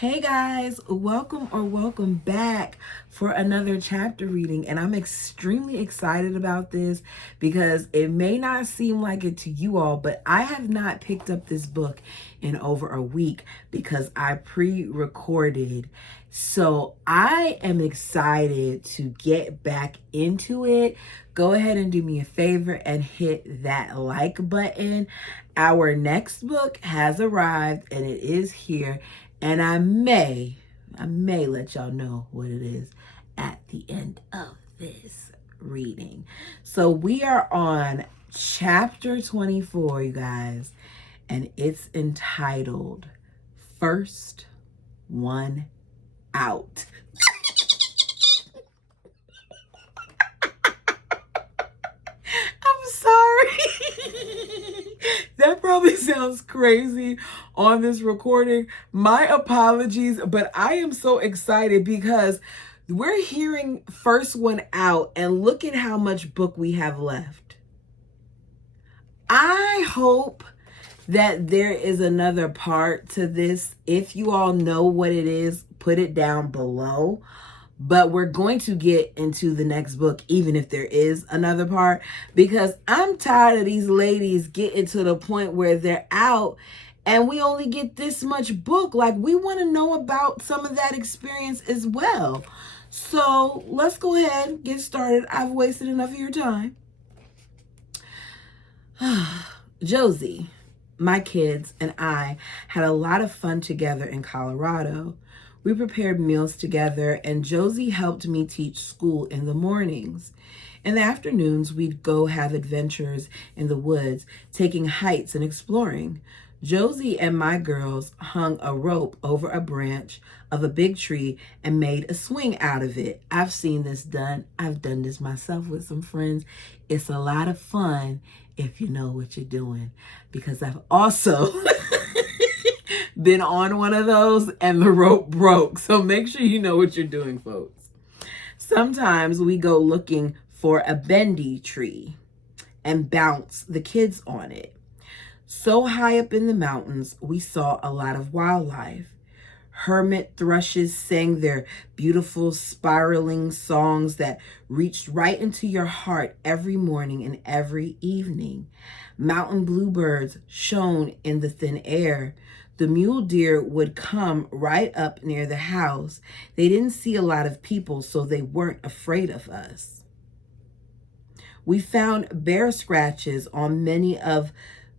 Hey guys, welcome back for another chapter reading. And I'm extremely excited about this because it may not seem like it to you all, but I have not picked up this book in over a week because I pre-recorded. So I am excited to get back into it. Go ahead and do me a favor and hit that like button. Our next book has arrived and it is here. And I may let y'all know what it is at the end of this reading. So we are on chapter 24, you guys, and it's entitled First One Out. I'm sorry. That probably sounds crazy on this recording. My apologies, but I am so excited because we're hearing First One Out, and look at how much book we have left. I hope that there is another part to this. If you all know what it is, put it down below. But we're going to get into the next book, even if there is another part, because I'm tired of these ladies getting to the point where they're out and we only get this much book. Like, we want to know about some of that experience as well. So let's go ahead and get started. I've wasted enough of your time. Josie, my kids, and I had a lot of fun together in Colorado. We prepared meals together, and Josie helped me teach school in the mornings. In the afternoons, we'd go have adventures in the woods, taking hikes and exploring. Josie and my girls hung a rope over a branch of a big tree and made a swing out of it. I've seen this done. I've done this myself with some friends. It's a lot of fun if you know what you're doing, because I've also been on one of those and the rope broke. So make sure you know what you're doing, folks. Sometimes we go looking for a bendy tree and bounce the kids on it. So high up in the mountains, we saw a lot of wildlife. Hermit thrushes sang their beautiful spiraling songs that reached right into your heart every morning and every evening. Mountain bluebirds shone in the thin air. The mule deer would come right up near the house. They didn't see a lot of people, so they weren't afraid of us. We found bear scratches on many of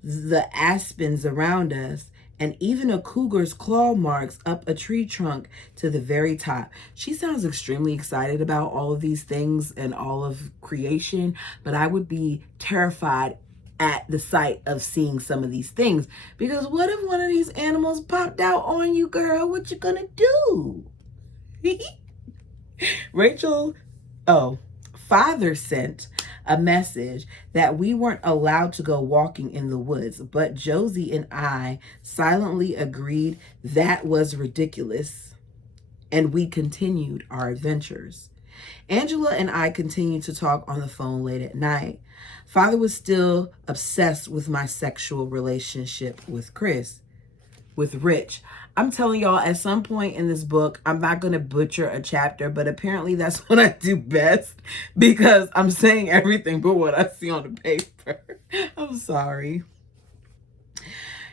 the aspens around us, and even a cougar's claw marks up a tree trunk to the very top. She sounds extremely excited about all of these things and all of creation, but I would be terrified at the sight of seeing some of these things, because what if one of these animals popped out on you, girl? What you gonna do? Rachel, Father sent a message that we weren't allowed to go walking in the woods, but Josie and I silently agreed that was ridiculous, and we continued our adventures. Angela and I continued to talk on the phone late at night. Father was still obsessed with my sexual relationship with Rich. I'm telling y'all, at some point in this book, I'm not going to butcher a chapter, but apparently that's what I do best, because I'm saying everything but what I see on the paper. I'm sorry.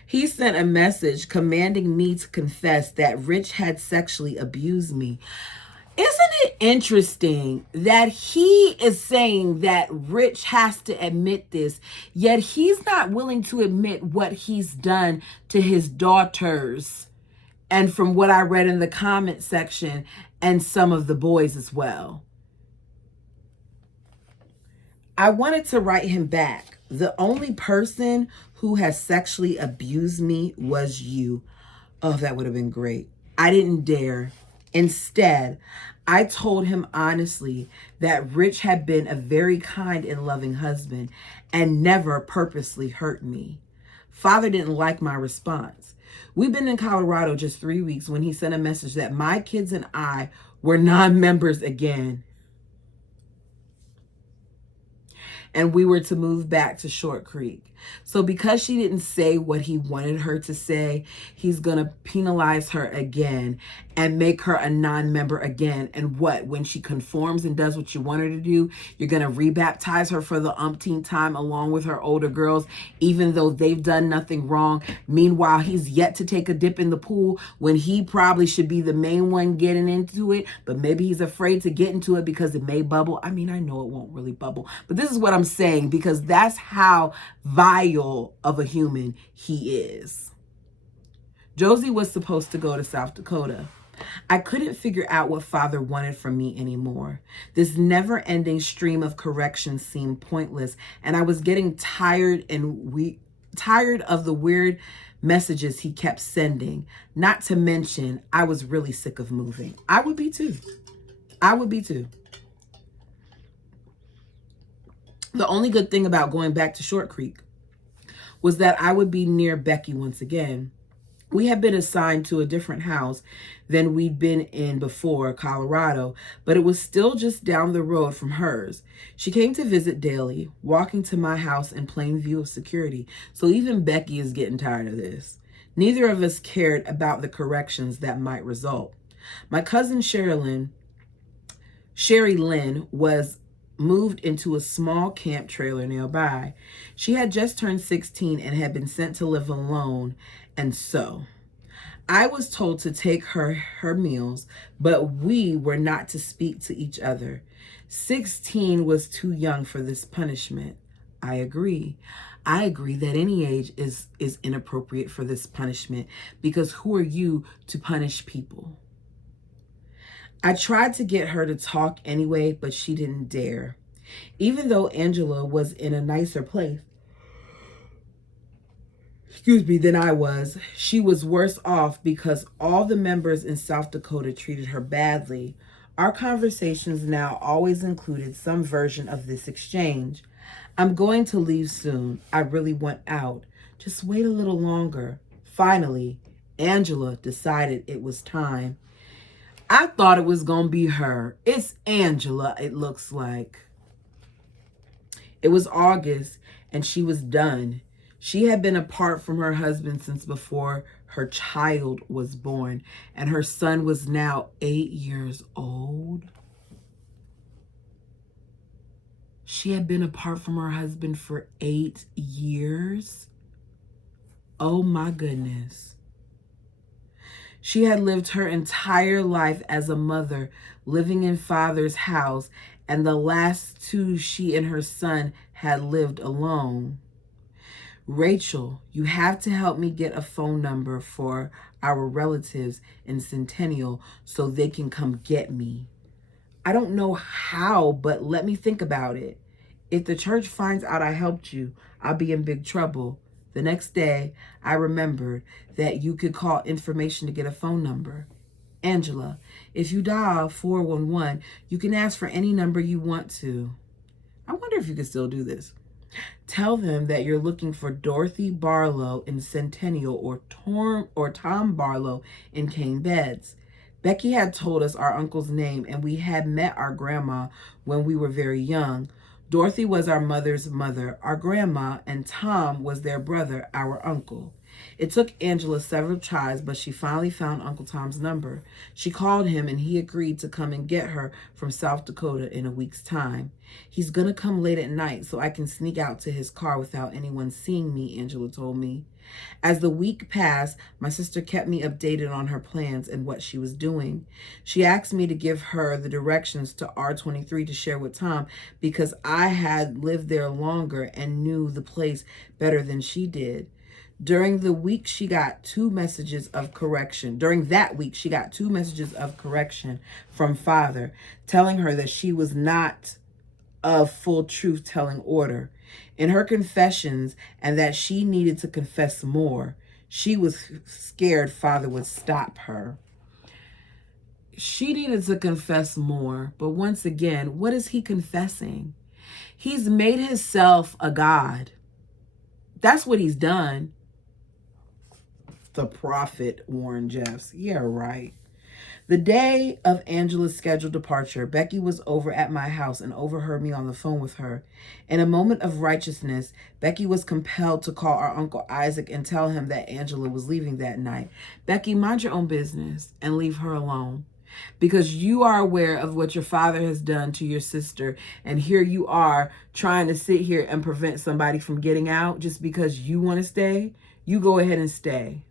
He sent a message commanding me to confess that Rich had sexually abused me. Isn't it interesting that he is saying that Rich has to admit this, yet he's not willing to admit what he's done to his daughters, and from what I read in the comment section, and some of the boys as well. I wanted to write him back. The only person who has sexually abused me was you. Oh, that would have been great. I didn't dare. Instead, I told him honestly that Rich had been a very kind and loving husband and never purposely hurt me. Father didn't like my response. We've been in Colorado just 3 weeks when he sent a message that my kids and I were non-members again, and we were to move back to Short Creek. So because she didn't say what he wanted her to say, he's going to penalize her again and make her a non-member again. And what? When she conforms and does what you want her to do, you're going to rebaptize her for the umpteenth time along with her older girls, even though they've done nothing wrong. Meanwhile, he's yet to take a dip in the pool when he probably should be the main one getting into it, but maybe he's afraid to get into it because it may bubble. I mean, I know it won't really bubble, but this is what I'm saying, because that's how vile of a human he is. Josie was supposed to go to South Dakota. I couldn't figure out what Father wanted from me anymore. This never-ending stream of corrections seemed pointless, and I was getting tired of the weird messages he kept sending. Not to mention, I was really sick of moving. I would be too. I would be too. The only good thing about going back to Short Creek was that I would be near Becky once again. We had been assigned to a different house than we'd been in before, Colorado, but it was still just down the road from hers. She came to visit daily, walking to my house in plain view of security. So even Becky is getting tired of this. Neither of us cared about the corrections that might result. My cousin Sherry Lynn was moved into a small camp trailer nearby. She had just turned 16 and had been sent to live alone, and so I was told to take her meals, but we were not to speak to each other. 16 was too young for this punishment. I agree. I agree that any age is inappropriate for this punishment, because who are you to punish people? I tried to get her to talk anyway, but she didn't dare. Even though Angela was in a nicer place, than I was, she was worse off because all the members in South Dakota treated her badly. Our conversations now always included some version of this exchange. I'm going to leave soon. I really want out. Just wait a little longer. Finally, Angela decided it was time. I thought it was going to be her. It's Angela, it looks like. It was August, and she was done. She had been apart from her husband since before her child was born, and her son was now 8 years old. She had been apart from her husband for 8 years. Oh my goodness. She had lived her entire life as a mother, living in Father's house, and the last 2 she and her son had lived alone. Rachel, you have to help me get a phone number for our relatives in Centennial so they can come get me. I don't know how, but let me think about it. If the church finds out I helped you, I'll be in big trouble. The next day, I remembered that you could call information to get a phone number. Angela, if you dial 411, you can ask for any number you want to. I wonder if you can still do this. Tell them that you're looking for Dorothy Barlow in Centennial or Tom Barlow in Cane Beds. Becky had told us our uncle's name, and we had met our grandma when we were very young. Dorothy was our mother's mother, our grandma, and Tom was their brother, our uncle. It took Angela several tries, but she finally found Uncle Tom's number. She called him, and he agreed to come and get her from South Dakota in a week's time. He's going to come late at night so I can sneak out to his car without anyone seeing me, Angela told me. As the week passed, my sister kept me updated on her plans and what she was doing. She asked me to give her the directions to R23 to share with Tom because I had lived there longer and knew the place better than she did. During that week, she got 2 messages of correction from Father, telling her that she was not of full truth-telling order in her confessions and that she needed to confess more. She was scared Father would stop her. She needed to confess more, but once again, what is he confessing? He's made himself a god. That's what he's done. The prophet Warren Jeffs. Yeah, right. The day of Angela's scheduled departure, Becky was over at my house and overheard me on the phone with her. In a moment of righteousness, Becky was compelled to call our Uncle Isaac and tell him that Angela was leaving that night. Becky, mind your own business and leave her alone. Because you are aware of what your father has done to your sister, and here you are trying to sit here and prevent somebody from getting out just because you want to stay. You go ahead and stay.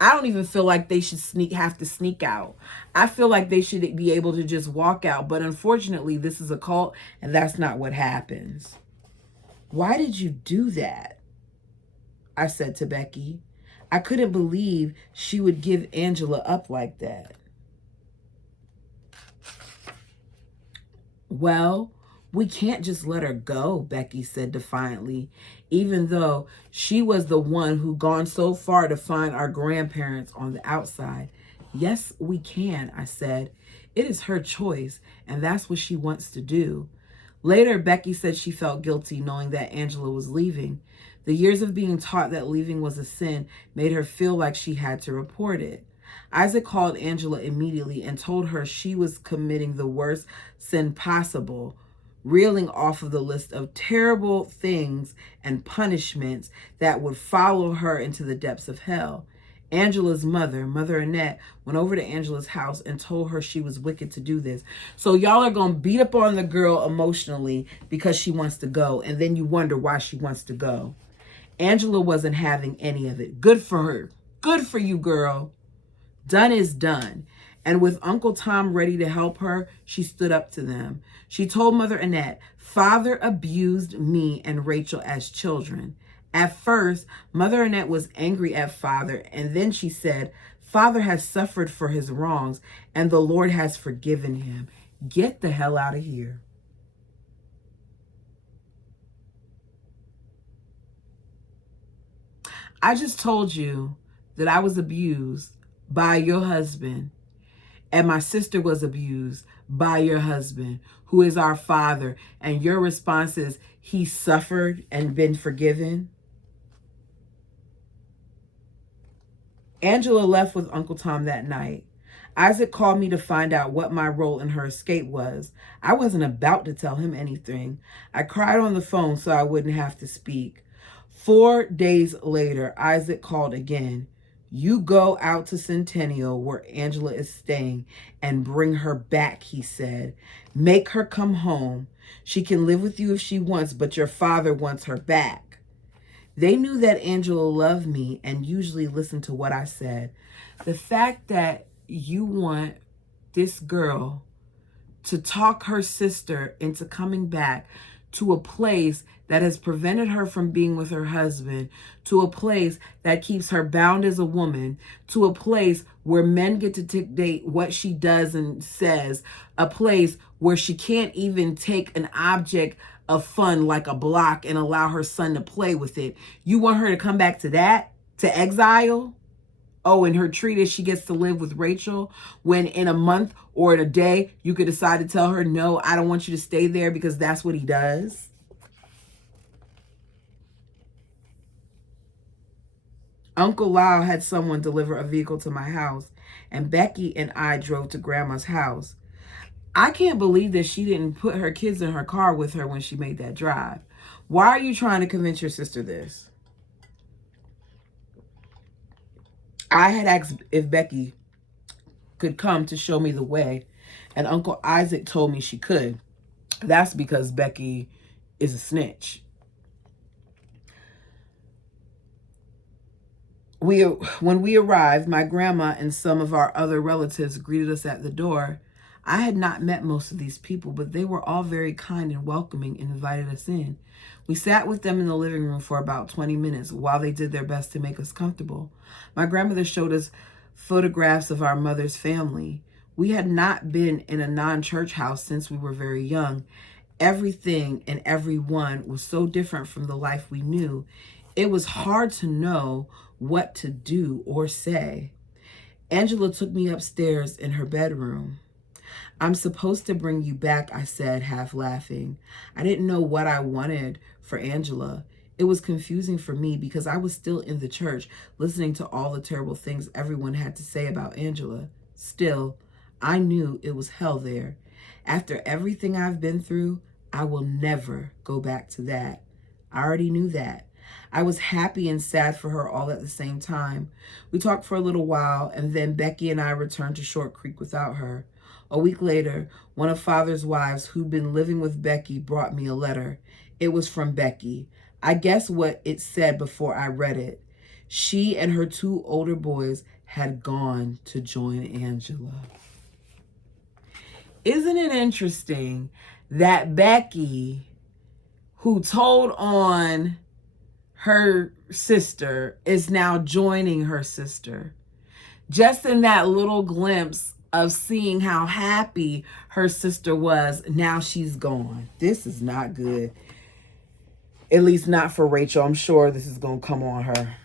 I don't even feel like they should have to sneak out. I feel like they should be able to just walk out. But unfortunately, this is a cult, and that's not what happens. Why did you do that? I said to Becky. I couldn't believe she would give Angela up like that. Well, we can't just let her go, Becky said defiantly, even though she was the one who gone so far to find our grandparents on the outside. Yes, we can, I said. It is her choice, and that's what she wants to do. Later, Becky said she felt guilty knowing that Angela was leaving. The years of being taught that leaving was a sin made her feel like she had to report it. Isaac called Angela immediately and told her she was committing the worst sin possible, reeling off of the list of terrible things and punishments that would follow her into the depths of hell. Angela's mother, Mother Annette, went over to Angela's house and told her she was wicked to do this. So y'all are going to beat up on the girl emotionally because she wants to go, and then you wonder why she wants to go. Angela wasn't having any of it. Good for her. Good for you, girl. Done is done. And with Uncle Tom ready to help her, she stood up to them. She told Mother Annette, Father abused me and Rachel as children. At first, Mother Annette was angry at Father, and then she said, Father has suffered for his wrongs, and the Lord has forgiven him. Get the hell out of here. I just told you that I was abused by your husband, and my sister was abused by your husband, who is our father, and your response is he suffered and been forgiven. Angela left with Uncle Tom that night. Isaac called me to find out what my role in her escape was. I wasn't about to tell him anything. I cried on the phone so I wouldn't have to speak. 4 days later, Isaac called again. You go out to Centennial where Angela is staying and bring her back, he said. Make her come home. She can live with you if she wants, but your father wants her back. They knew that Angela loved me and usually listened to what I said. The fact that you want this girl to talk her sister into coming back to a place that has prevented her from being with her husband, to a place that keeps her bound as a woman, to a place where men get to dictate what she does and says, a place where she can't even take an object of fun like a block and allow her son to play with it. You want her to come back to that? To exile? Oh, and her treat is she gets to live with Rachel, when in a month or in a day, you could decide to tell her, no, I don't want you to stay there because that's what he does. Uncle Lyle had someone deliver a vehicle to my house, and Becky and I drove to Grandma's house. I can't believe that she didn't put her kids in her car with her when she made that drive. Why are you trying to convince your sister this? I had asked if Becky could come to show me the way, and Uncle Isaac told me she could. That's because Becky is a snitch. When we arrived, my grandma and some of our other relatives greeted us at the door. I had not met most of these people, but they were all very kind and welcoming and invited us in. We sat with them in the living room for about 20 minutes while they did their best to make us comfortable. My grandmother showed us photographs of our mother's family. We had not been in a non-church house since we were very young. Everything and everyone was so different from the life we knew. It was hard to know what to do or say. Angela took me upstairs in her bedroom. I'm supposed to bring you back, I said, half laughing. I didn't know what I wanted for Angela. It was confusing for me because I was still in the church, listening to all the terrible things everyone had to say about Angela. Still, I knew it was hell there. After everything I've been through, I will never go back to that. I already knew that. I was happy and sad for her all at the same time. We talked for a little while, and then Becky and I returned to Short Creek without her. A week later, one of Father's wives who'd been living with Becky brought me a letter. It was from Becky. I guessed what it said before I read it. She and her 2 older boys had gone to join Angela. Isn't it interesting that Becky, who told on her sister, is now joining her sister? Just in that little glimpse of seeing how happy her sister was, now she's gone. This is not good. At least not for Rachel. I'm sure this is going to come on her.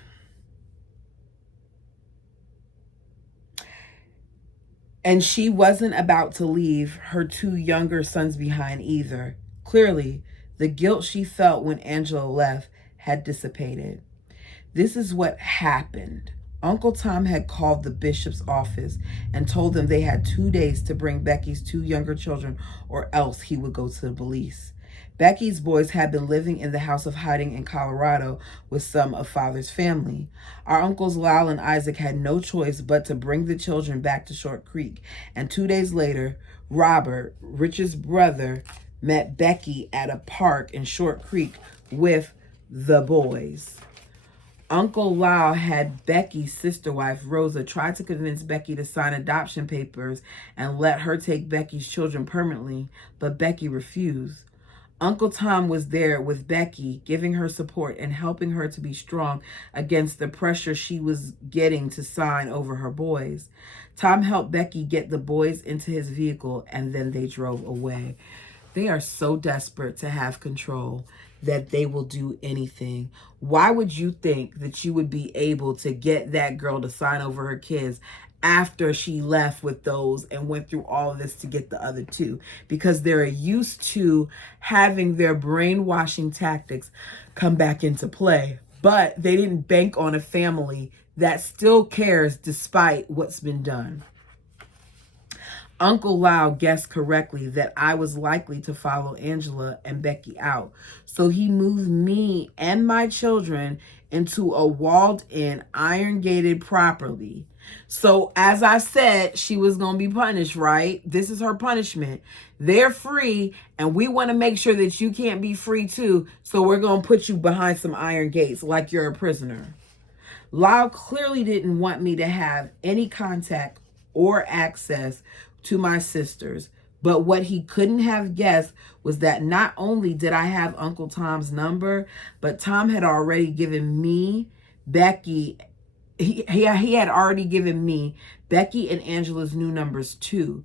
And she wasn't about to leave her 2 younger sons behind either. Clearly, the guilt she felt when Angela left had dissipated. This is what happened. Uncle Tom had called the bishop's office and told them they had 2 days to bring Becky's 2 younger children, or else he would go to the police. Becky's boys had been living in the house of hiding in Colorado with some of Father's family. Our uncles Lyle and Isaac had no choice but to bring the children back to Short Creek, and 2 days later, Robert, Rich's brother, met Becky at a park in Short Creek with the boys. Uncle Lyle had Becky's sister wife, Rosa, try to convince Becky to sign adoption papers and let her take Becky's children permanently, but Becky refused. Uncle Tom was there with Becky, giving her support and helping her to be strong against the pressure she was getting to sign over her boys. Tom helped Becky get the boys into his vehicle, and then they drove away. They are so desperate to have control that they will do anything. Why would you think that you would be able to get that girl to sign over her kids after she left with those and went through all of this to get the other 2? Because they're used to having their brainwashing tactics come back into play. But they didn't bank on a family that still cares despite what's been done. Uncle Lyle guessed correctly that I was likely to follow Angela and Becky out. So he moved me and my children into a walled-in, iron-gated property. So as I said, she was going to be punished, right? This is her punishment. They're free, and we want to make sure that you can't be free too. So we're going to put you behind some iron gates like you're a prisoner. Lyle clearly didn't want me to have any contact or access to my sisters. But what he couldn't have guessed was that not only did I have Uncle Tom's number, but Tom had already given me Becky. He had already given me Becky and Angela's new numbers too.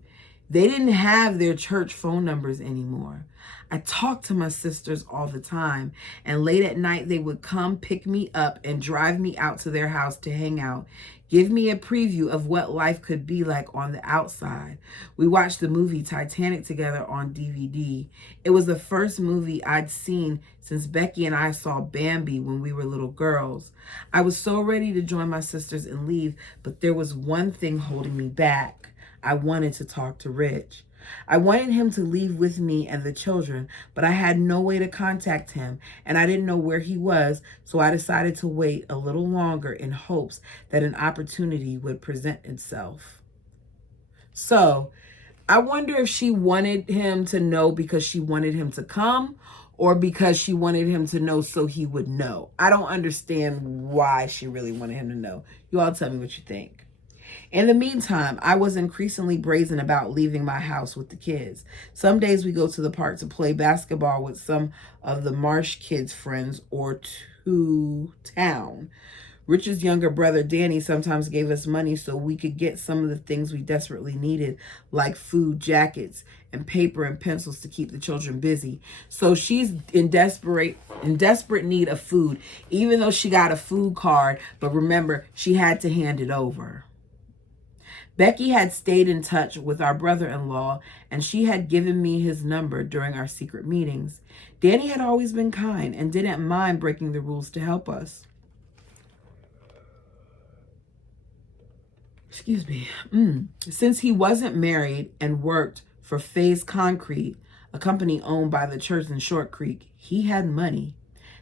They didn't have their church phone numbers anymore. I talked to my sisters all the time, and late at night they would come pick me up and drive me out to their house to hang out, give me a preview of what life could be like on the outside. We watched the movie Titanic together on DVD. It was the first movie I'd seen since Becky and I saw Bambi when we were little girls. I was so ready to join my sisters and leave, but there was one thing holding me back. I wanted to talk to Rich. I wanted him to leave with me and the children, but I had no way to contact him, and I didn't know where he was, so I decided to wait a little longer in hopes that an opportunity would present itself. So, I wonder if she wanted him to know because she wanted him to come, or because she wanted him to know so he would know. I don't understand why she really wanted him to know. You all tell me what you think. In the meantime, I was increasingly brazen about leaving my house with the kids. Some days we go to the park to play basketball with some of the Marsh kids' friends or to town. Rich's younger brother, Danny, sometimes gave us money so we could get some of the things we desperately needed, like food, jackets, and paper and pencils to keep the children busy. So she's in desperate need of food, even though she got a food card. But remember, she had to hand it over. Becky had stayed in touch with our brother-in-law, and she had given me his number during our secret meetings. Danny had always been kind and didn't mind breaking the rules to help us. excuse me, since he wasn't married and worked for Phase Concrete, a company owned by the church in Short Creek, he had money.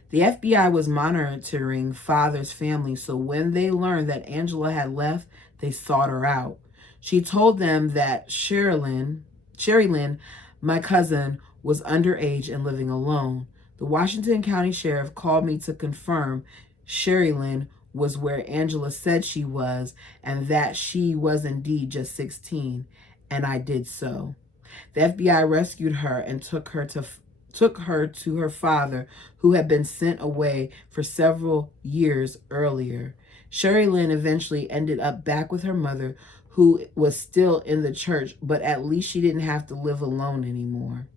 The FBI was monitoring father's family, so when they learned that Angela had left, they sought her out. She told them that Sherry Lynn, my cousin, was underage and living alone. The Washington County Sheriff called me to confirm Sherry Lynn was where Angela said she was and that she was indeed just 16, and I did so. The FBI rescued her and took her to her father, who had been sent away for several years earlier. Sherry Lynn eventually ended up back with her mother, who was still in the church, but at least she didn't have to live alone anymore.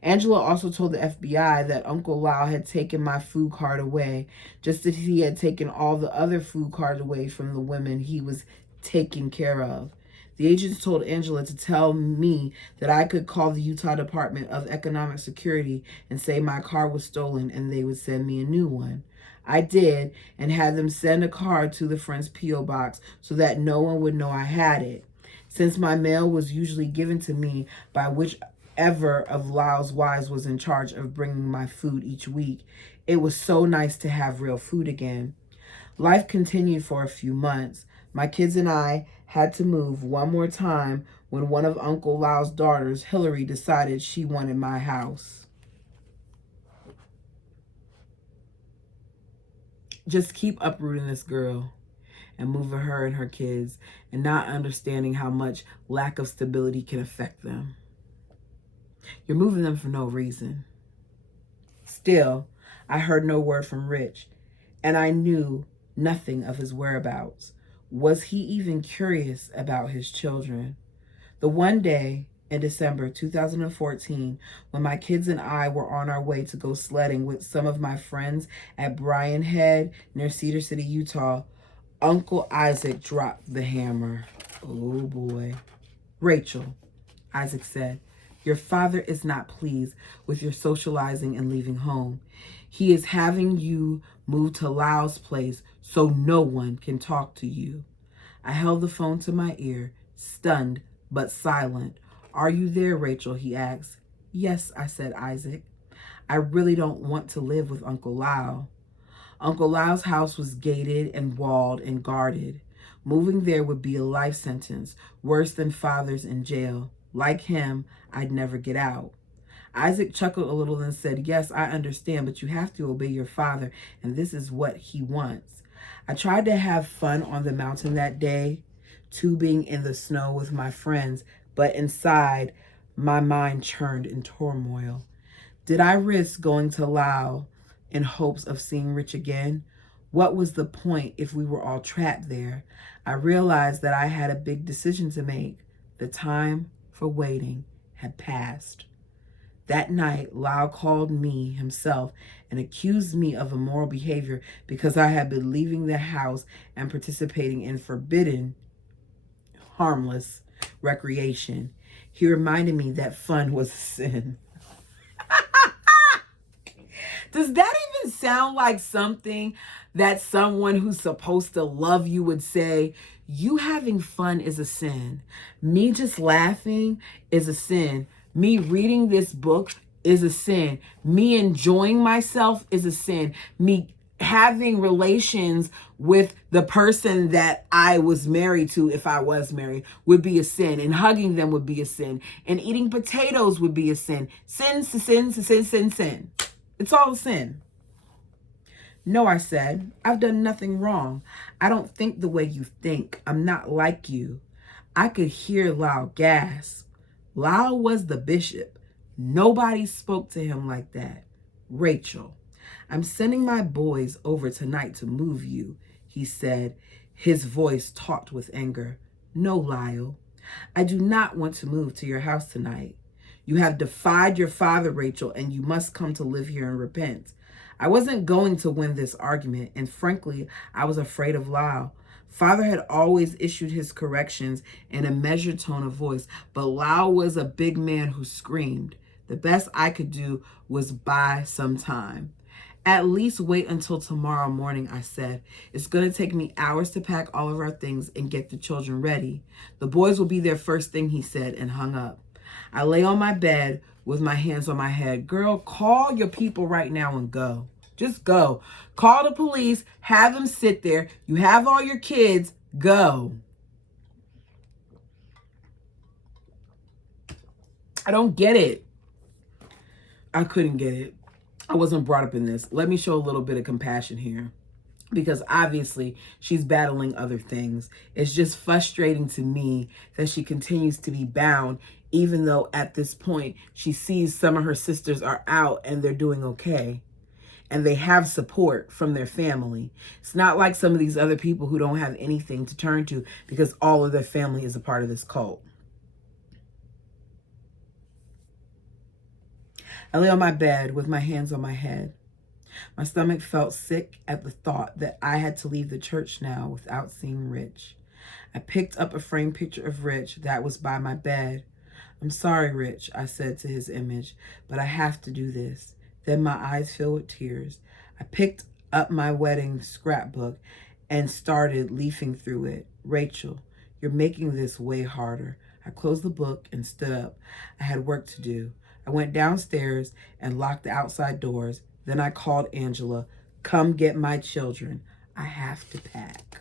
Angela also told the FBI that Uncle Lyle had taken my food card away, just as he had taken all the other food cards away from the women he was taking care of. The agents told Angela to tell me that I could call the Utah Department of Economic Security and say my car was stolen and they would send me a new one. I did, and had them send a card to the friend's P.O. box so that no one would know I had it. Since my mail was usually given to me by whichever of Lyle's wives was in charge of bringing my food each week, it was so nice to have real food again. Life continued for a few months. My kids and I had to move one more time when one of Uncle Lyle's daughters, Hillary, decided she wanted my house. Just keep uprooting this girl and moving her and her kids and not understanding how much lack of stability can affect them. You're moving them for no reason. Still, I heard no word from Rich, and I knew nothing of his whereabouts. Was he even curious about his children? The one day in December 2014, when my kids and I were on our way to go sledding with some of my friends at Bryan Head near Cedar City, Utah, Uncle Isaac dropped the hammer. Oh boy. Rachel, Isaac said, your father is not pleased with your socializing and leaving home. He is having you move to Lyle's place so no one can talk to you. I held the phone to my ear, stunned but silent. Are you there, Rachel? He asked. Yes, I said, Isaac. I really don't want to live with Uncle Lyle. Uncle Lyle's house was gated and walled and guarded. Moving there would be a life sentence, worse than father's in jail. Like him, I'd never get out. Isaac chuckled a little and said, yes, I understand, but you have to obey your father, and this is what he wants. I tried to have fun on the mountain that day, tubing in the snow with my friends, but inside, my mind churned in turmoil. Did I risk going to Lyle in hopes of seeing Rich again? What was the point if we were all trapped there? I realized that I had a big decision to make. The time for waiting had passed. That night, Lyle called me himself and accused me of immoral behavior because I had been leaving the house and participating in forbidden, harmless recreation. He reminded me that fun was a sin. Does that even sound like something that someone who's supposed to love you would say? You having fun is a sin. Me just laughing is a sin. Me reading this book is a sin. Me enjoying myself is a sin. Me having relations with the person that I was married to, if I was married, would be a sin. And hugging them would be a sin. And eating potatoes would be a sin. Sin, sin, sin, sin, sin. It's all a sin. No, I said, I've done nothing wrong. I don't think the way you think. I'm not like you. I could hear Lyle gasp. Lyle was the bishop. Nobody spoke to him like that. Rachel, I'm sending my boys over tonight to move you, he said, his voice taut with anger. No, Lyle, I do not want to move to your house tonight. You have defied your father, Rachel, and you must come to live here and repent. I wasn't going to win this argument, and frankly, I was afraid of Lyle. Father had always issued his corrections in a measured tone of voice, but Lyle was a big man who screamed. The best I could do was buy some time. At least wait until tomorrow morning, I said. It's going to take me hours to pack all of our things and get the children ready. The boys will be there first thing, he said, and hung up. I lay on my bed with my hands on my head. Girl, call your people right now and go. Just go. Call the police. Have them sit there. You have all your kids. Go. I don't get it. I couldn't get it. I wasn't brought up in this. Let me show a little bit of compassion here, because obviously she's battling other things. It's just frustrating to me that she continues to be bound, even though at this point she sees some of her sisters are out and they're doing okay. And they have support from their family. It's not like some of these other people who don't have anything to turn to because all of their family is a part of this cult. I lay on my bed with my hands on my head. My stomach felt sick at the thought that I had to leave the church now without seeing Rich. I picked up a framed picture of Rich that was by my bed. I'm sorry, Rich, I said to his image, but I have to do this. Then my eyes filled with tears. I picked up my wedding scrapbook and started leafing through it. Rachel, you're making this way harder. I closed the book and stood up. I had work to do. I went downstairs and locked the outside doors. Then I called Angela. Come get my children. I have to pack.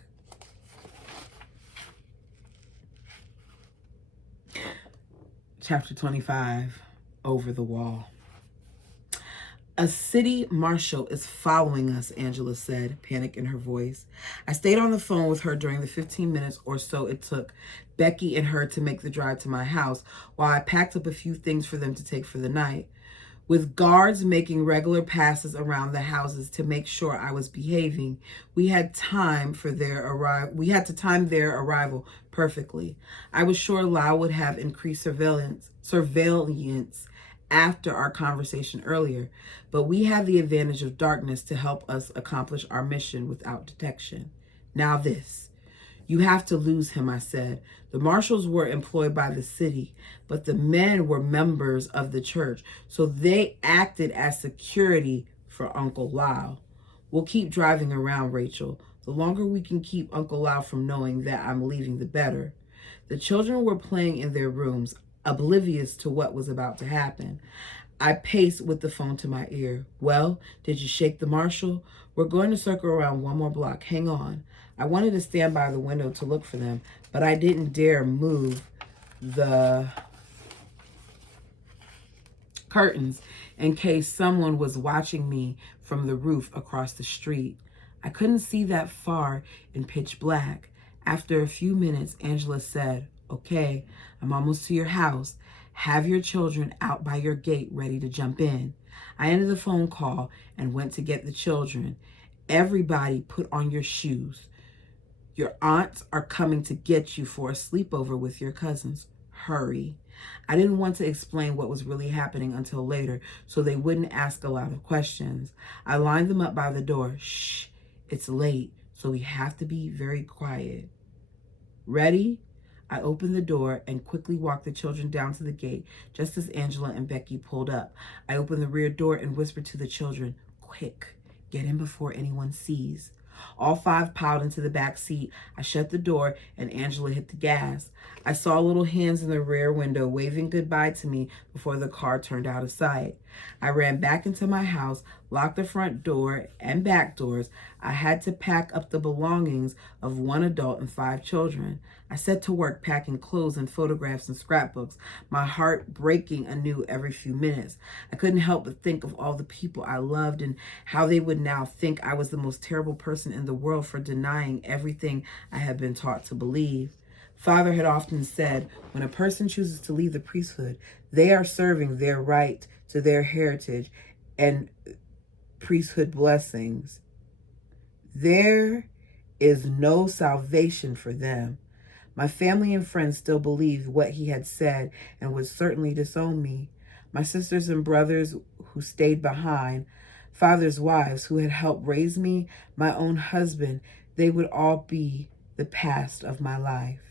Chapter 25, Over the Wall. A city marshal is following us, Angela said, panic in her voice. I stayed on the phone with her during the 15 minutes or so it took Becky and her to make the drive to my house, while I packed up a few things for them to take for the night. With guards making regular passes around the houses to make sure I was behaving, we had to time their arrival perfectly. I was sure Lau would have increased surveillance after our conversation earlier, but we had the advantage of darkness to help us accomplish our mission without detection. Now this. You have to lose him, I said. The marshals were employed by the city, but the men were members of the church, so they acted as security for Uncle Lau. We'll keep driving around, Rachel. The longer we can keep Uncle Lau from knowing that I'm leaving, the better. The children were playing in their rooms, oblivious to what was about to happen. I paced with the phone to my ear. Well, did you shake the marshal? We're going to circle around one more block. Hang on. I wanted to stand by the window to look for them, but I didn't dare move the curtains in case someone was watching me from the roof across the street. I couldn't see that far in pitch black. After a few minutes, Angela said, Okay, I'm almost to your house. Have your children out by your gate ready to jump in. I ended the phone call and went to get the children. Everybody put on your shoes. Your aunts are coming to get you for a sleepover with your cousins. Hurry. I didn't want to explain what was really happening until later, so they wouldn't ask a lot of questions. I lined them up by the door. Shh, it's late, so we have to be very quiet. Ready? I opened the door and quickly walked the children down to the gate just as Angela and Becky pulled up. I opened the rear door and whispered to the children, Quick, get in before anyone sees. All five piled into the back seat. I shut the door and Angela hit the gas. I saw little hands in the rear window waving goodbye to me before the car turned out of sight. I ran back into my house, locked the front door and back doors. I had to pack up the belongings of one adult and 5 children. I set to work packing clothes and photographs and scrapbooks, my heart breaking anew every few minutes. I couldn't help but think of all the people I loved and how they would now think I was the most terrible person in the world for denying everything I had been taught to believe. Father had often said, when a person chooses to leave the priesthood, they are serving their right to their heritage and priesthood blessings. There is no salvation for them. My family and friends still believed what he had said and would certainly disown me. My sisters and brothers who stayed behind, father's wives who had helped raise me, my own husband, they would all be the past of my life.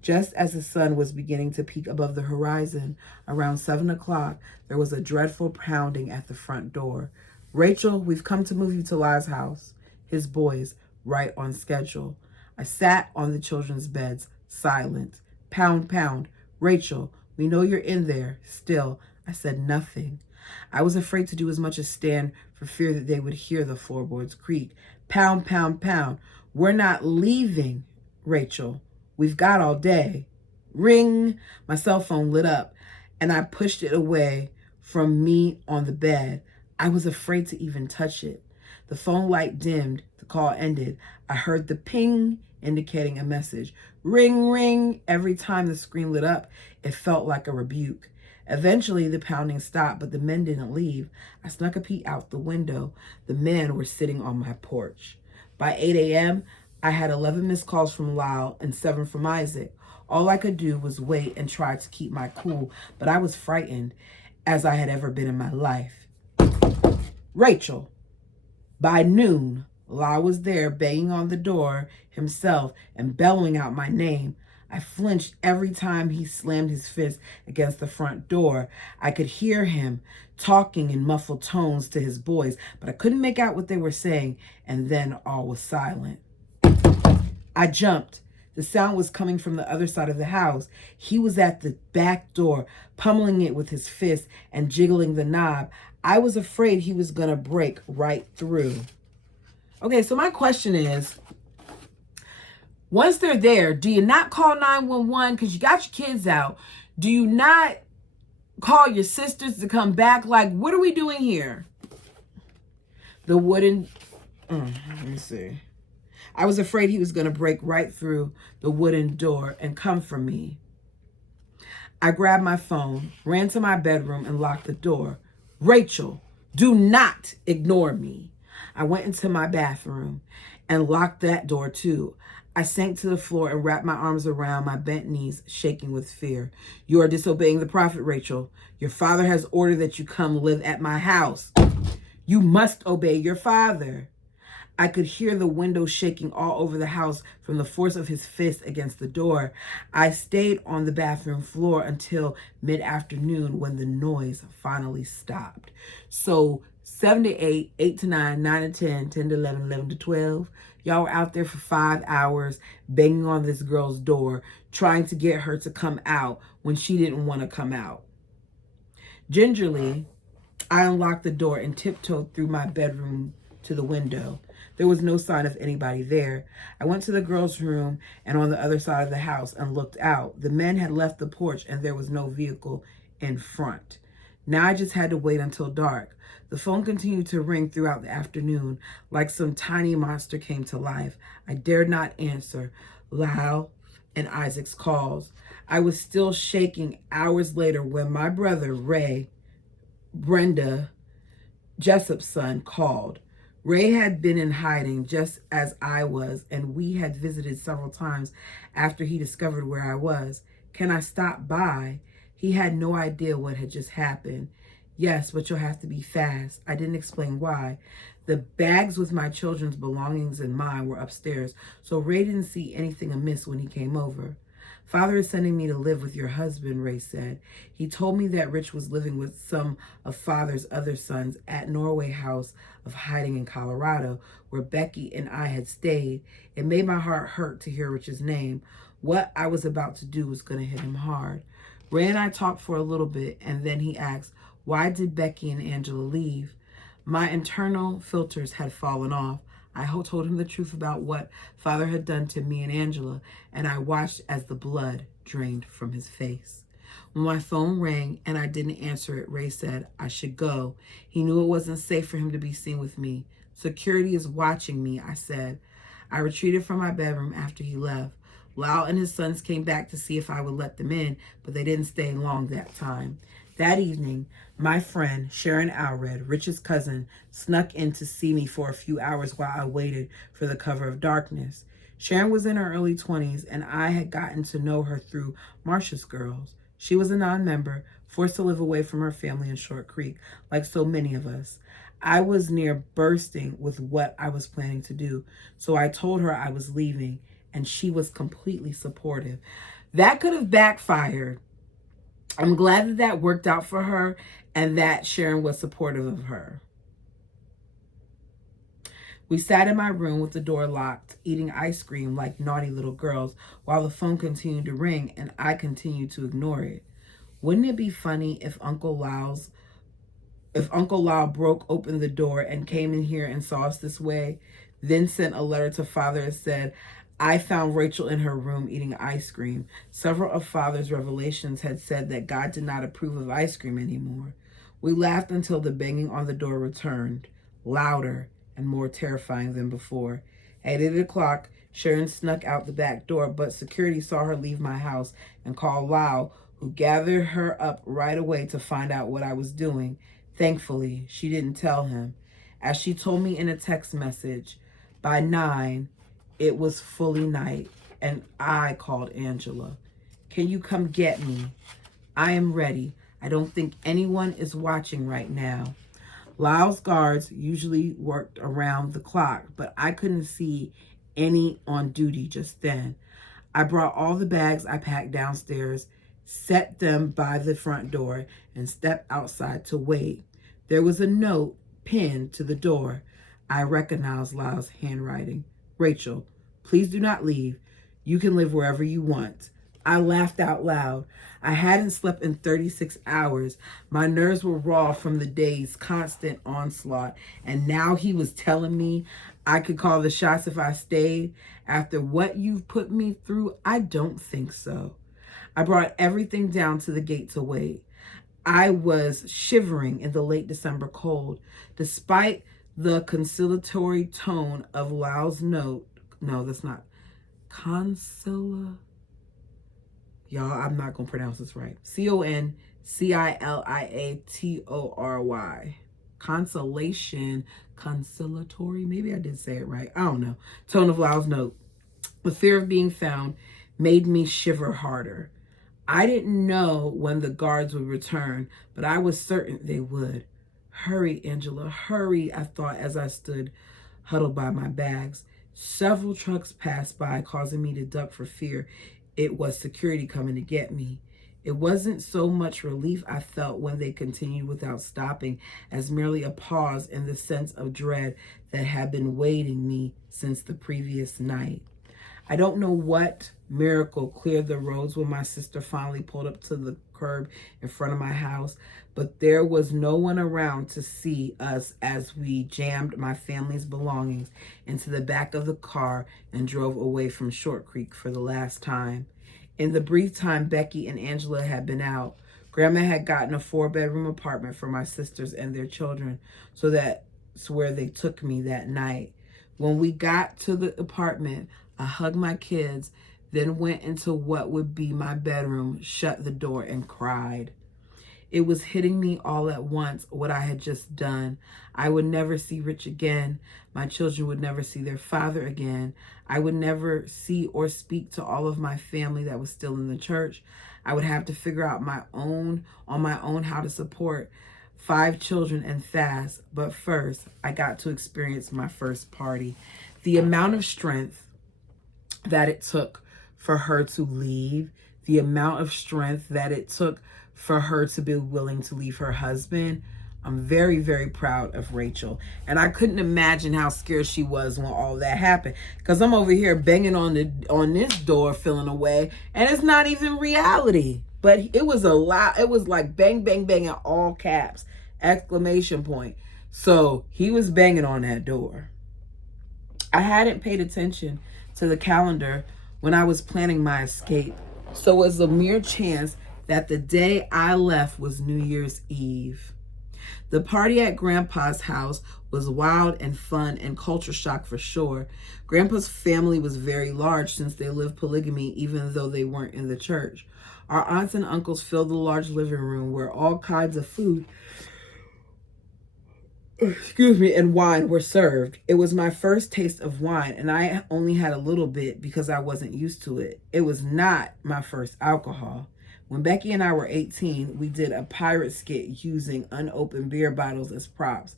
Just as the sun was beginning to peak above the horizon, around 7 o'clock, there was a dreadful pounding at the front door. Rachel, we've come to move you to Lai's house. His boys, right on schedule. I sat on the children's beds, silent. Pound, pound. Rachel, we know you're in there. Still, I said nothing. I was afraid to do as much as stand for fear that they would hear the floorboards creak. Pound, pound, pound. We're not leaving, Rachel. We've got all day. Ring. My cell phone lit up, and I pushed it away from me on the bed. I was afraid to even touch it. The phone light dimmed. The call ended. I heard the ping indicating a message. Ring, ring. Every time the screen lit up, it felt like a rebuke. Eventually, the pounding stopped, but the men didn't leave. I snuck a peek out the window. The men were sitting on my porch. By 8 a.m., I had 11 missed calls from Lyle and 7 from Isaac. All I could do was wait and try to keep my cool, but I was frightened as I had ever been in my life. Rachel. By noon, Lyle was there banging on the door himself and bellowing out my name. I flinched every time he slammed his fist against the front door. I could hear him talking in muffled tones to his boys, but I couldn't make out what they were saying, and then all was silent. I jumped. The sound was coming from the other side of the house. He was at the back door, pummeling it with his fist and jiggling the knob. I was afraid he was going to break right through. Okay, so my question is, once they're there, do you not call 911 because you got your kids out? Do you not call your sisters to come back? Like, what are we doing here? The wooden... let me see. I was afraid he was going to break right through the wooden door and come for me. I grabbed my phone, ran to my bedroom, and locked the door. Rachel, do not ignore me. I went into my bathroom and locked that door too. I sank to the floor and wrapped my arms around my bent knees, shaking with fear. You are disobeying the prophet, Rachel. Your father has ordered that you come live at my house. You must obey your father. I could hear the window shaking all over the house from the force of his fist against the door. I stayed on the bathroom floor until mid-afternoon when the noise finally stopped. So 7 to 8, 8 to 9, 9 to 10, 10 to 11, 11 to 12. Y'all were out there for 5 hours banging on this girl's door, trying to get her to come out when she didn't want to come out. Gingerly, I unlocked the door and tiptoed through my bedroom to the window. There was no sign of anybody there. I went to the girls' room and on the other side of the house and looked out. The men had left the porch and there was no vehicle in front. Now I just had to wait until dark. The phone continued to ring throughout the afternoon like some tiny monster came to life. I dared not answer Lyle and Isaac's calls. I was still shaking hours later when my brother, Ray, Brenda Jessup's son, called. Ray had been in hiding just as I was, and we had visited several times after he discovered where I was. Can I stop by? He had no idea what had just happened. Yes, but you'll have to be fast. I didn't explain why. The bags with my children's belongings and mine were upstairs, so Ray didn't see anything amiss when he came over. Father is sending me to live with your husband, Ray said. He told me that Rich was living with some of Father's other sons at Norway House of Hiding in Colorado, where Becky and I had stayed. It made my heart hurt to hear Rich's name. What I was about to do was going to hit him hard. Ray and I talked for a little bit, and then he asked, why did Becky and Angela leave? My internal filters had fallen off. I told him the truth about what Father had done to me and Angela, and I watched as the blood drained from his face. When my phone rang and I didn't answer it, Ray said I should go. He knew it wasn't safe for him to be seen with me. Security is watching me, I said. I retreated from my bedroom after he left. Lyle and his sons came back to see if I would let them in, but they didn't stay long that time. That evening, my friend, Sharon Alred, Rich's cousin, snuck in to see me for a few hours while I waited for the cover of darkness. Sharon was in her early 20s, and I had gotten to know her through Marcia's Girls. She was a non-member, forced to live away from her family in Short Creek, like so many of us. I was near bursting with what I was planning to do, so I told her I was leaving, and she was completely supportive. That could have backfired. I'm glad that worked out for her and that Sharon was supportive of her. We sat in my room with the door locked, eating ice cream like naughty little girls while the phone continued to ring and I continued to ignore it. Wouldn't it be funny if Uncle Lyle broke open the door and came in here and saw us this way, then sent a letter to Father and said, I found Rachel in her room eating ice cream. Several of Father's revelations had said that God did not approve of ice cream anymore. We laughed until the banging on the door returned, louder and more terrifying than before. At 8 o'clock, Sharon snuck out the back door, but security saw her leave my house and called Lyle, who gathered her up right away to find out what I was doing. Thankfully, she didn't tell him. As she told me in a text message, by 9, it was fully night, and I called Angela. Can you come get me? I am ready. I don't think anyone is watching right now. Lyle's guards usually worked around the clock, but I couldn't see any on duty just then. I brought all the bags I packed downstairs, set them by the front door, and stepped outside to wait. There was a note pinned to the door. I recognized Lyle's handwriting. Rachel, please do not leave. You can live wherever you want. I laughed out loud. I hadn't slept in 36 hours. My nerves were raw from the day's constant onslaught, and now he was telling me I could call the shots if I stayed. After what you've put me through, I don't think so. I brought everything down to the gate to wait. I was shivering in the late December cold. Despite the conciliatory tone of Lyle's note, no, that's not, Y'all, I'm not going to pronounce this right. Conciliatory. Conciliatory. Maybe I did say it right. I don't know. Tone of Lyle's note. The fear of being found made me shiver harder. I didn't know when the guards would return, but I was certain they would. Hurry, Angela, hurry, I thought as I stood huddled by my bags. Several trucks passed by, causing me to duck for fear it was security coming to get me. It wasn't so much relief I felt when they continued without stopping as merely a pause in the sense of dread that had been waiting me since the previous night. I don't know what miracle cleared the roads when my sister finally pulled up to the curb in front of my house, but there was no one around to see us as we jammed my family's belongings into the back of the car and drove away from Short Creek for the last time. In the brief time Becky and Angela had been out, Grandma had gotten a 4-bedroom apartment for my sisters and their children, so that's where they took me that night. When we got to the apartment, I hugged my kids, then went into what would be my bedroom, shut the door, and cried. It was hitting me all at once what I had just done. I would never see Rich again. My children would never see their father again. I would never see or speak to all of my family that was still in the church. I would have to figure out on my own how to support 5 children and fast. But first, I got to experience my first party. The amount of strength that it took for her to leave, the amount of strength that it took for her to be willing to leave her husband. I'm very, very proud of Rachel. And I couldn't imagine how scared she was when all that happened. Because I'm over here banging on this door, feeling away, and it's not even reality. But it was it was like bang, bang, bang in all caps, exclamation point. So he was banging on that door. I hadn't paid attention to the calendar when I was planning my escape. So it was a mere chance that the day I left was New Year's Eve. The party at Grandpa's house was wild and fun and culture shock for sure. Grandpa's family was very large since they lived polygamy even though they weren't in the church. Our aunts and uncles filled the large living room where all kinds of food and wine were served. It was my first taste of wine, and I only had a little bit because I wasn't used to it. It was not my first alcohol. When Becky and I were 18, we did a pirate skit using unopened beer bottles as props.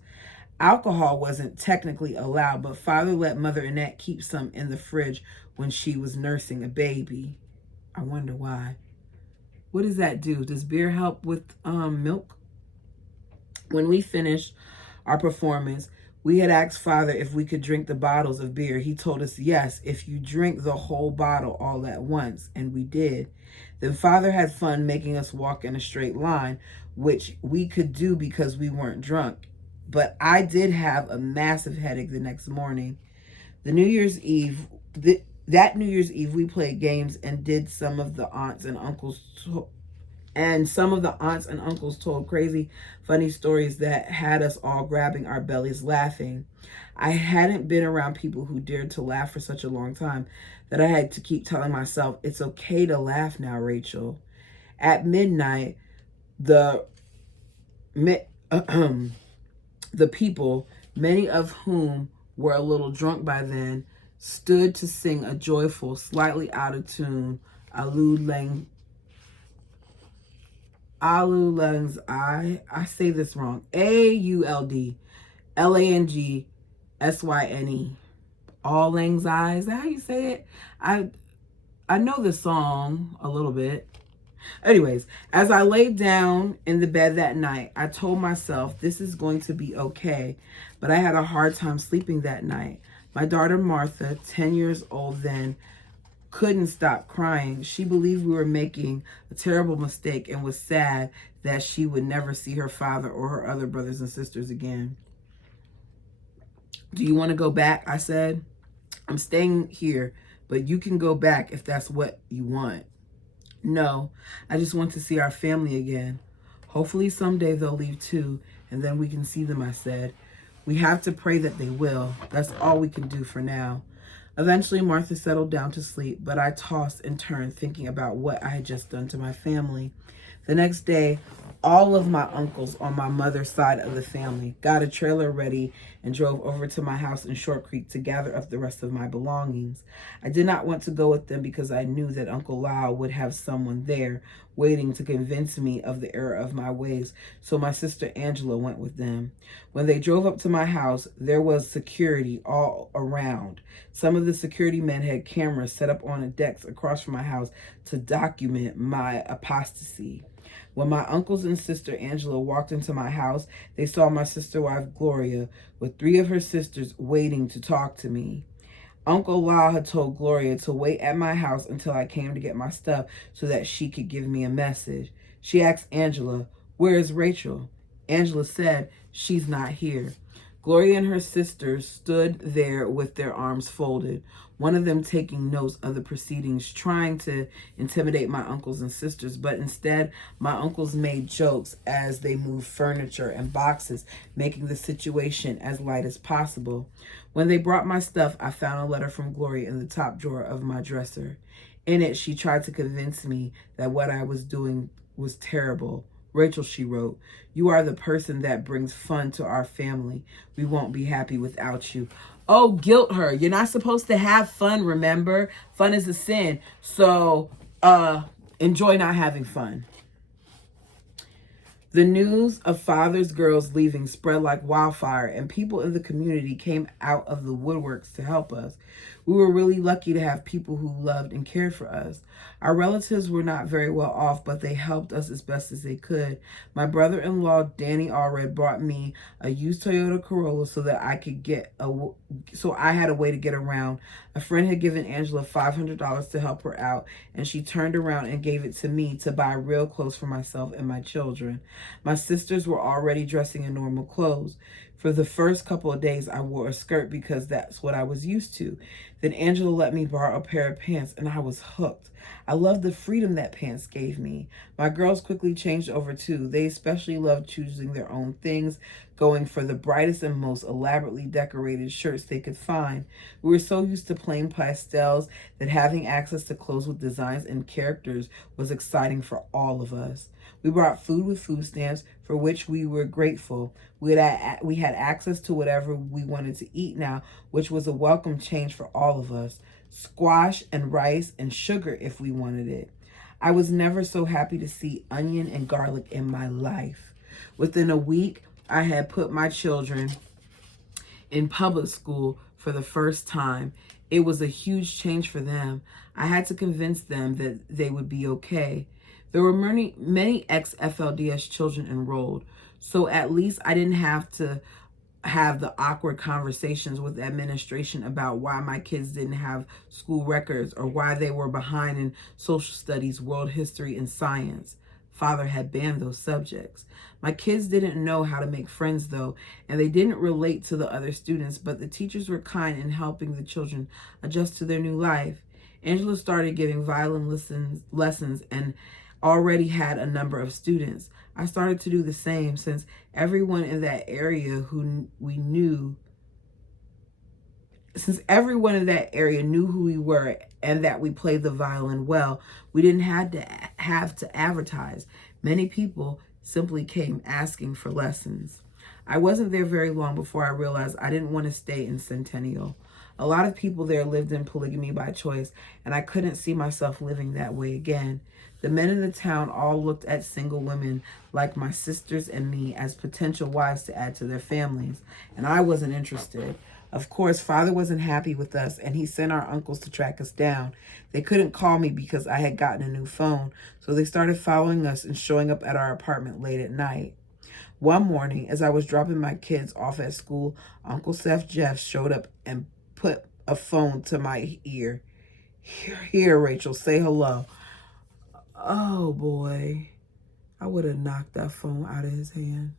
Alcohol wasn't technically allowed, but Father let Mother Annette keep some in the fridge when she was nursing a baby. I wonder why. What does that do? Does beer help with milk? When we finished our performance, We had asked Father if we could drink the bottles of beer. He told us, yes, if you drink the whole bottle all at once. And we did. Then Father had fun making us walk in a straight line, which we could do because we weren't drunk. But I did have a massive headache the next morning. The New Year's Eve, that New Year's Eve, we played games and did some of the aunts and uncles told crazy, funny stories that had us all grabbing our bellies laughing. I hadn't been around people who dared to laugh for such a long time that I had to keep telling myself, it's okay to laugh now, Rachel. At midnight, the people, many of whom were a little drunk by then, stood to sing a joyful, slightly out of tune Auld Lang Syne. I say this wrong. AULD LANGSYNE. All Lang Syne. Is that how you say it? I know the song a little bit. Anyways, as I laid down in the bed that night, I told myself this is going to be okay, but I had a hard time sleeping that night. My daughter Martha, 10 years old then, couldn't stop crying. She believed we were making a terrible mistake and was sad that she would never see her father or her other brothers and sisters again. Do you want to go back? I said. I'm staying here, but you can go back if that's what you want. No, I just want to see our family again. Hopefully someday they'll leave too, and then we can see them, I said. We have to pray that they will. That's all we can do for now. Eventually, Martha settled down to sleep, but I tossed and turned thinking about what I had just done to my family. The next day, all of my uncles on my mother's side of the family got a trailer ready and drove over to my house in Short Creek to gather up the rest of my belongings. I did not want to go with them because I knew that Uncle Lyle would have someone there waiting to convince me of the error of my ways, so my sister Angela went with them. When they drove up to my house, there was security all around. Some of the security men had cameras set up on the decks across from my house to document my apostasy. When my uncles and sister Angela walked into my house, they saw my sister wife Gloria with 3 of her sisters waiting to talk to me. Uncle Lyle had told Gloria to wait at my house until I came to get my stuff so that she could give me a message. She asked Angela, "Where is Rachel?" Angela said, "She's not here." Gloria and her sisters stood there with their arms folded, one of them taking notes of the proceedings, trying to intimidate my uncles and sisters, but instead my uncles made jokes as they moved furniture and boxes, making the situation as light as possible. When they brought my stuff, I found a letter from Gloria in the top drawer of my dresser. In it, she tried to convince me that what I was doing was terrible. "Rachel," she wrote, "you are the person that brings fun to our family. We won't be happy without you." Oh, guilt her. You're not supposed to have fun, remember? Fun is a sin. So, enjoy not having fun. The news of Father's girls leaving spread like wildfire, and people in the community came out of the woodworks to help us. We were really lucky to have people who loved and cared for us. Our relatives were not very well off, but they helped us as best as they could. My brother-in-law, Danny Allred, brought me a used Toyota Corolla so that I had a way to get around. A friend had given Angela $500 to help her out, and she turned around and gave it to me to buy real clothes for myself and my children. My sisters were already dressing in normal clothes. For the first couple of days, I wore a skirt because that's what I was used to. Then Angela let me borrow a pair of pants, and I was hooked. I loved the freedom that pants gave me. My girls quickly changed over too. They especially loved choosing their own things, going for the brightest and most elaborately decorated shirts they could find. We were so used to plain pastels that having access to clothes with designs and characters was exciting for all of us. We brought food with food stamps, for which we were grateful. We had access to whatever we wanted to eat now, which was a welcome change for all of us. Squash and rice and sugar if we wanted it. I was never so happy to see onion and garlic in my life. Within a week, I had put my children in public school for the first time. It was a huge change for them. I had to convince them that they would be okay. There were many ex-FLDS children enrolled, so at least I didn't have to have the awkward conversations with administration about why my kids didn't have school records or why they were behind in social studies, world history, and science. Father had banned those subjects. My kids didn't know how to make friends though, and they didn't relate to the other students, but the teachers were kind in helping the children adjust to their new life. Angela started giving violin lessons and already had a number of students. I started to do the same since everyone in that area who we knew since everyone in that area knew who we were and that we played the violin well, we didn't have to advertise. Many people simply came asking for lessons. I wasn't there very long before I realized I didn't want to stay in Centennial. A lot of people there lived in polygamy by choice, and I couldn't see myself living that way again. The men in the town all looked at single women like my sisters and me as potential wives to add to their families, and I wasn't interested. Of course, Father wasn't happy with us, and he sent our uncles to track us down. They couldn't call me because I had gotten a new phone, so they started following us and showing up at our apartment late at night. One morning, as I was dropping my kids off at school, Uncle Seth Jeff showed up and put a phone to my ear. Here, Rachel, say hello. Oh, boy. I would have knocked that phone out of his hand.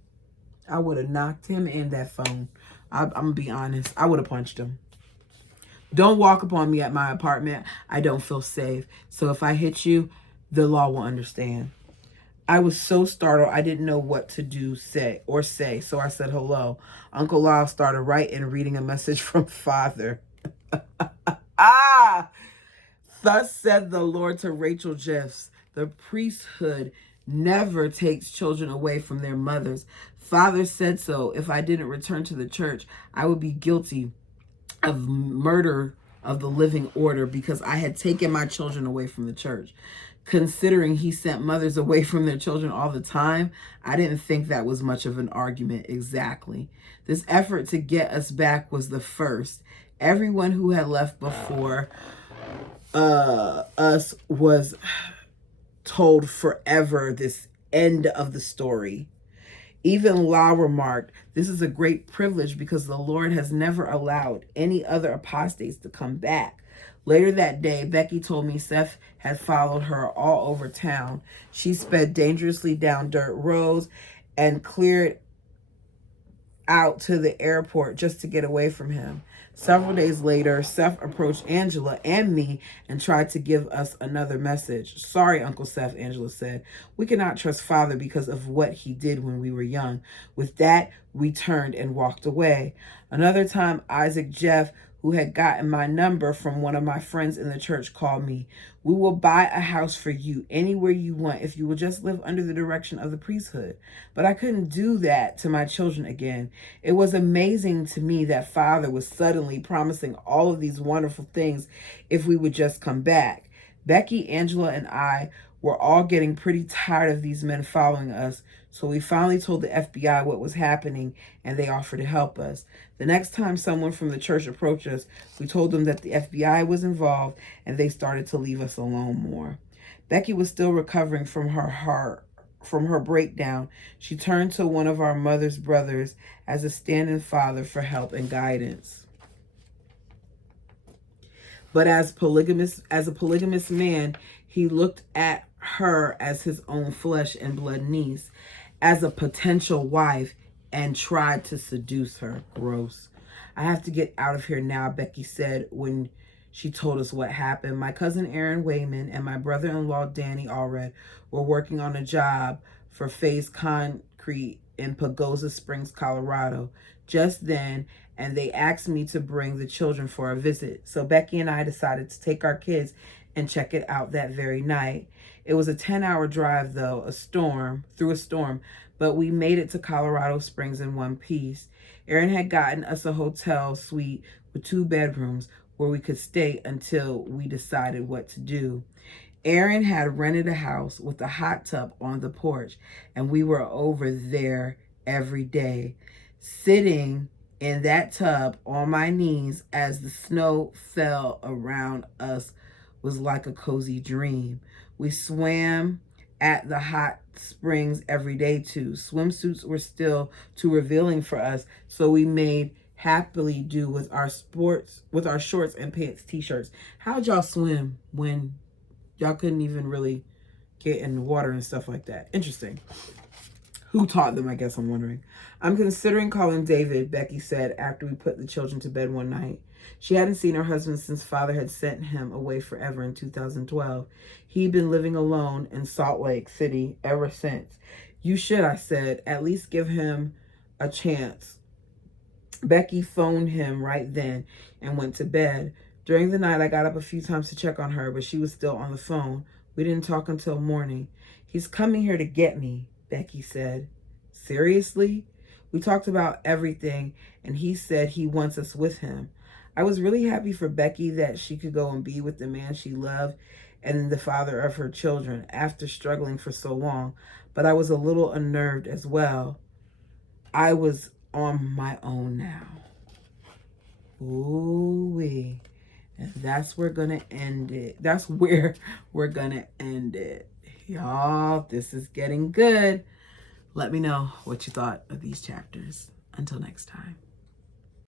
I would have knocked him and that phone. I'm going to be honest. I would have punched him. Don't walk upon me at my apartment. I don't feel safe. So if I hit you, the law will understand. I was so startled, I didn't know what to do, say. So I said hello. Uncle Lyle started writing and reading a message from Father. Thus said the Lord to Rachel Jeffs, the priesthood never takes children away from their mothers. Father said so. If I didn't return to the church, I would be guilty of murder of the living order because I had taken my children away from the church. Considering he sent mothers away from their children all the time, I didn't think that was much of an argument exactly. This effort to get us back was the first. Everyone who had left before us was told forever this end of the story. Even Law remarked, this is a great privilege because the Lord has never allowed any other apostates to come back. Later that day, Becky told me Seth had followed her all over town. She sped dangerously down dirt roads and cleared out to the airport just to get away from him. Several days later, Seth approached Angela and me and tried to give us another message. Sorry, Uncle Seth, Angela said. We cannot trust Father because of what he did when we were young. With that, we turned and walked away. Another time, Isaac Jeff, who had gotten my number from one of my friends in the church, called me. We will buy a house for you anywhere you want if you will just live under the direction of the priesthood. But I couldn't do that to my children again. It was amazing to me that Father was suddenly promising all of these wonderful things if we would just come back. Becky, Angela, and I were all getting pretty tired of these men following us, so we finally told the FBI what was happening, and they offered to help us. The next time someone from the church approached us, we told them that the FBI was involved, and they started to leave us alone more. Becky was still recovering from her breakdown. She turned to one of our mother's brothers as a stand-in father for help and guidance. But as a polygamous man, he looked at her as his own flesh and blood niece, as a potential wife, and tried to seduce her. Gross. I have to get out of here now, Becky said when she told us what happened. My cousin Aaron Wayman and my brother-in-law Danny Allred were working on a job for Phase Concrete in Pagosa Springs, Colorado just then, and they asked me to bring the children for a visit. So Becky and I decided to take our kids and check it out that very night. It was a 10-hour drive, though, through a storm, but we made it to Colorado Springs in one piece. Aaron had gotten us a hotel suite with 2 bedrooms where we could stay until we decided what to do. Aaron had rented a house with a hot tub on the porch, and we were over there every day, sitting in that tub on my knees as the snow fell around us was like a cozy dream. We swam at the hot springs every day too. Swimsuits were still too revealing for us, so we made happily do with our shorts and pants, t-shirts. How'd y'all swim when y'all couldn't even really get in the water and stuff like that? Interesting. Who taught them, I guess I'm wondering. I'm considering calling David, Becky said after we put the children to bed one night. She hadn't seen her husband since father had sent him away forever in 2012. He'd been living alone in Salt Lake City ever since. You should, I said, at least give him a chance. Becky phoned him right then and went to bed. During the night, I got up a few times to check on her, but she was still on the phone. We didn't talk until morning. He's coming here to get me, Becky said. Seriously? We talked about everything, and he said he wants us with him. I was really happy for Becky that she could go and be with the man she loved and the father of her children after struggling for so long, but I was a little unnerved as well. I was on my own now. Ooh-wee. And that's where we're gonna end it. That's where we're gonna end it. Y'all, this is getting good. Let me know what you thought of these chapters. Until next time.